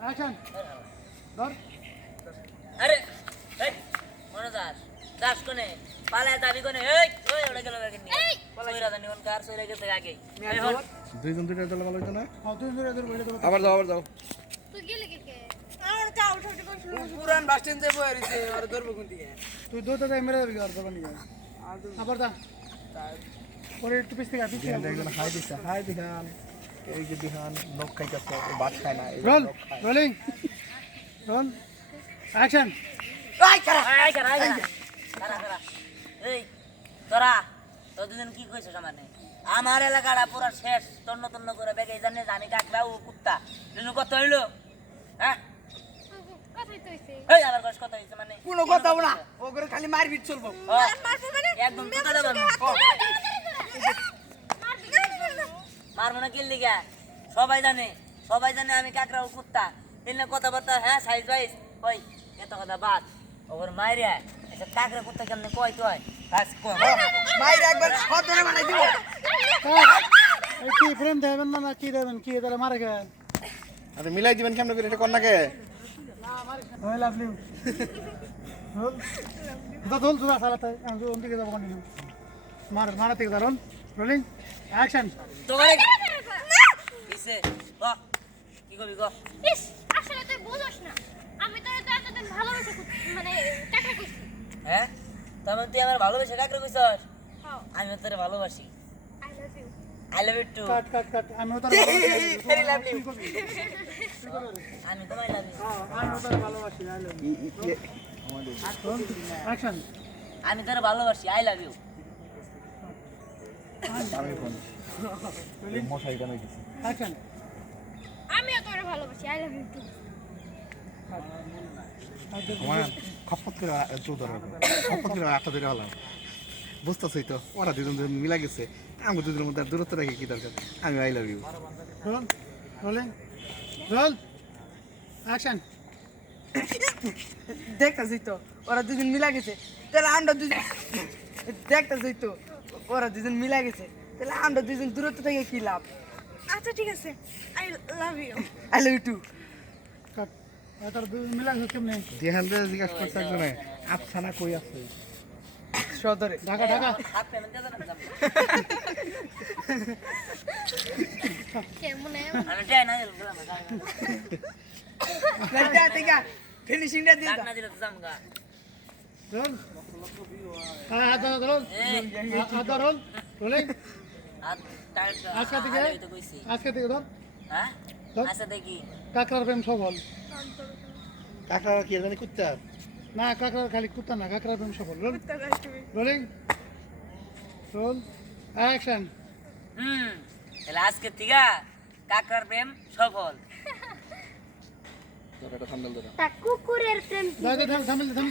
Action ধর আরে এই মনে যাস কোনে পালায় যাবি কোনে এই ওই ওড়ে গেল গাকে নিয়ে সইরা জানি কোন কার সইরা গেছে আগে এই হল দুইজন দুইটা দল ভালো হইতো না হ্যাঁ তুই ধরে ধরে বইলে দেবো আবার যাও তুই গেলে কে আর তা উঠে উঠে কোন পুরান বাস স্ট্যান্ড যাবো আর এসে আর ধরবো কোন দিকে তুই দৌড়তে যাই মেরে যাবি আর দোকানে গিয়ে আবার দা পরে একটু পিছ থেকে একজন হাই দিছে হাই দিহান এই যে দিহান নখ খাইতেছে বাদ খায় না role rolling roll action I খারা এই কারা এই তোরা তো দুজন কি কইছস আমারে আমার এলাকাটা পুরো শেষ তন্ন তন্ন করে বেগে জানে জানি কাকড়া ও কুত্তা তুমি কত হইলো হ্যাঁ কথাই তো হইছে এই আবার কষ্ট কথা হইছে মানে কোনো কথা না ও করে খালি মারপিট চলবো মারবো মানে একদম কথা দেব মারবো না কি লিগা সবাই জানে আমি কাকড়া ও কুত্তা এনে কথাবার্তা হ্যাঁ সাইজ বাইজ ওই এত কথা বাদ ওর মাইরে আচ্ছা কাকড়া কুত্তা কেমনে কয় তুই বাস কো মাইর একবার হাত ধরে বানাই দিব এই কি ফ্রেম দেবেন না কি দেবেন কি তাহলে মারে গে আরে মিলাই দিবেন কেমন করে এটা কোন নাকে আই লাভ ইউ রোল তো দোল জুরা সালাতে আমি ওন দিকে যাব কন্টিনিউ মারা থেকে দারুন রোলিং অ্যাকশন তোরে কিসে বাহ কি করবি গো ইস আসলে তুই বুঝছ না আমি তোরে তো এতদিন ভালোবেসে মানে টাকা কইছি হ্যাঁ তবে তুই আমার ভালোবাসা কাকড়া কইছস হ্যাঁ আমি তোরে ভালোবাসি I love you I love you too cut আমি ওটা ভেরি লাভলি আমি তোমায় লাভ ইউ আমি ওটা ভালোবাসি আই লাভ ইউ অ্যাকশন আমি তোরে ভালোবাসি আই লাভ ইউ আমি কোন মশাই কেন দিছি অ্যাকশন আমিও তোরে ভালোবাসি আই লাভ ইউ টু আমার খপত করে চৌধুরী খপত করে একটা ধরে হলাম বুঝতেছই তো ওরা দুজন মিলা গেছে আমার দুজনের মধ্যে আর দূরত্ব রাখি কি দরকার আমি I love you roll rolling roll action দেখতাছি তো ওরা দুজন মিলা গেছে তাহলে আমরা দুজন দেখতাছি তো ওরা দুজন মিলা গেছে তাহলে আমরা দুজন দূরত্ব থেকে কি লাভ আচ্ছা ঠিক আছে I love you I love you too cut এটা মিলা কেমনে দিহান রে জিজ্ঞাসা করছে একজনে আচ্ছা না কই আছে সদরে ঢাকা হাত পেমেন্ট দে না কেমনে আমি টাই না গেলাম লাইটা থেকে ফিনিশিংটা দিয়ে ডাক না দিলে তো জামগা রোল হাত রোল হাত রোল রোলিং হাত টাইট আজকে থেকে তো কইছি আজকে থেকে ধর হ্যাঁ ধর। আচ্ছা দেখি কাকড়ার প্রেম সফল কাকা কি জানি কুত্তা না কাকড়ার খালি কুত্তা না কাকড়ার প্রেম সফল রোল রোলিং রোল অ্যাকশন তাহলে আজকে থেকে কাকড়ার প্রেম সফল তোর একটা সান্ডাল ধরে তা কুকুরের প্রেম দাদা থাম থাম থাম